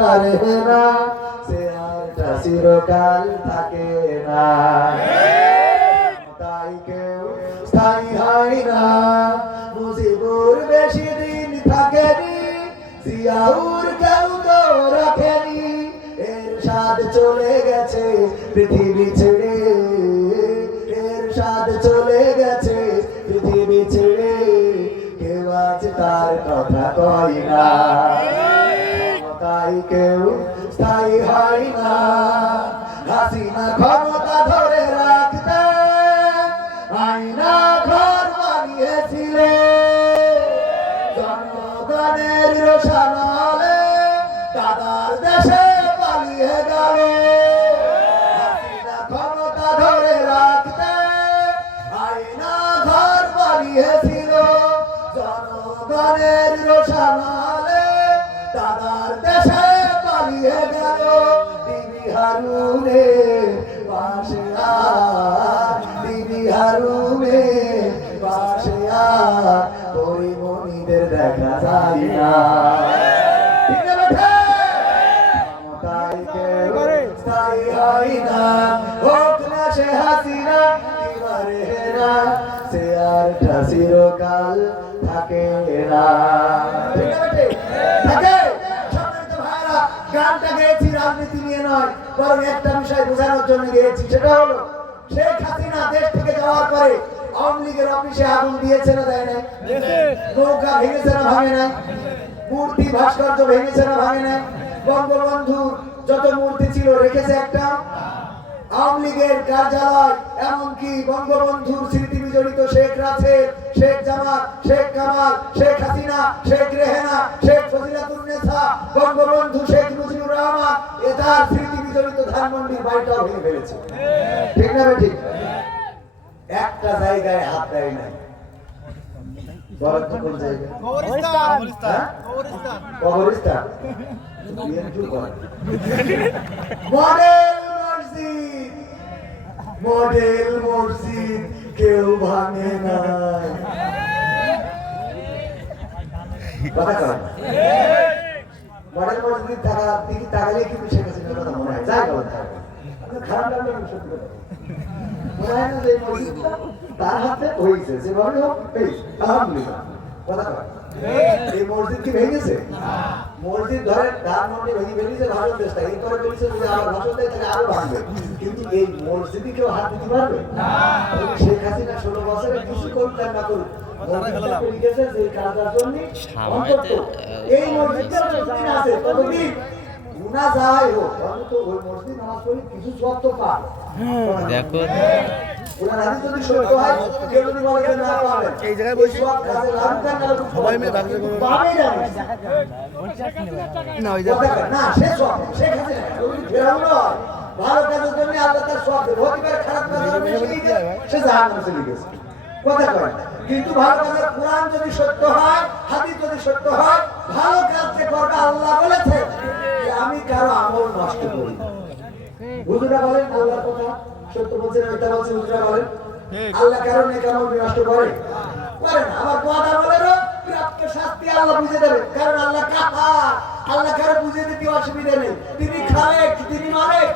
পারে না, সে আরটা চিরকাল থাকে না। তাই কেউ স্থায়ী হয় না, মুজিবুর বেশি দিন থাকেনি, জিয়াউর কেউ তো রাখেনি। এর স্বাদ চলে গেছে পৃথিবী ছেড়ে, এর স্বাদ চলে গেছে পৃথিবী ছেড়ে। কেউ আজ তার কথা কয় না। ক্ষমতায় কেউ স্থায়ী হয় না। হাসিনা ক্ষমতা ধরে রাখতে আইনা ঘর বানিয়েছিলে। জনগণের রোশানালে হারুনে পাশে আর দিবি হারুনে পাশে আর পরিমণিদের দেখা যায় না। সে আর চিরকাল থাকে না। নিয়ে, বরং একটা বিষয় বোঝানোর জন্য গিয়েছি সেটা হলো, শেখ হাসিনা দেশ থেকে যাওয়ার পরে আওয়ামী লীগের অফিসে আগুন দিয়েছে না দেয় নাই? নৌকা ভেঙেছে না ভাঙে নাই? মূর্তি ভাস্কর্য ভেঙেছে না ভাঙে নাই? বঙ্গবন্ধু যত মূর্তি ছিল রেখেছে একটা? আওয়ামী লীগের কার্যালয়, এমনকি বঙ্গবন্ধুর স্মৃতি বিজড়িত শেখ রাসেল, শেখ জামাল শেখ কামাল, শেখ হাসিনা, শেখ রেহেনা, শেখ ফজিলাতুন্নেসা বঙ্গবন্ধু, শেখ মুজিবুর রহমান এ তার স্মৃতি বিজড়িত ধানমন্ডির বাড়িটাও ভেঙে ফেলেছে। ঠিক না ঠিক? একটা জায়গায় হাত দেয় নাই। হ্যাঁ? মডেল মসজিদ। মডেল মসজিদ কেউ ভাঙে নাই। কথা মডেল মসজিদ টাকা দিকে তাকালে কিন্তু শেখ হাসিনার কথা মনে হয়। যাই বলেন তাই বলেন। আপনার খারাপ লাগলে সত্যি কথা মনে হয় না যে এই মসজিদটা তার হাতে হয়েছে যেভাবে হোক পেয়েছে আলহামদুলিল্লাহ। কথা এই মসজিদ কি ভেঙেছে? মসজিদ ধরে ধানমন্ডি ভেঙে ফেলেছে ভারত দেশটা এরপরে বলেছে যদি আবার ভাষণ দেয় তাহলে আরও ভাঙবে। কিন্তু এই মসজিদে কেউ হাত দিতে পারবে? শেখ হাসিনা ষোলো বছরে কিছু করুক না করুক দেখো। হয় কেউ যদি বলে যে না পাবেন এই জায়গায় বসে কাজে সবাই মিলে ভাগ না। ওই কাজে ভালো কাজের জন্য আল্লাহ তার সব দেবে হতে পারে খারাপ জন্য সে জাহান্নামে চলে গেছে। কথা কয়। কিন্তু ভালো কোরআন যদি সত্য হয় হাদিস যদি সত্য হয় ভালো কাজ যে করবে আল্লাহ বলেছে আমি কারও আমল নষ্ট করি। হুজুরা বলেন আল্লাহর কথা সত্য বলছেন মিথ্যা বলছেন হুজুরা বলেন? আল্লাহ কারও নেকামল বিনষ্ট করে? করে না। আবার কথা বলেন প্রাপ্ত শাস্তি আল্লাহ বুঝে দেবে। কারণ আল্লাহ কাহা আল্লাহ কারও বুঝে দিতে অসুবিধা নেই। তিনি খালেক তিনি মালিক।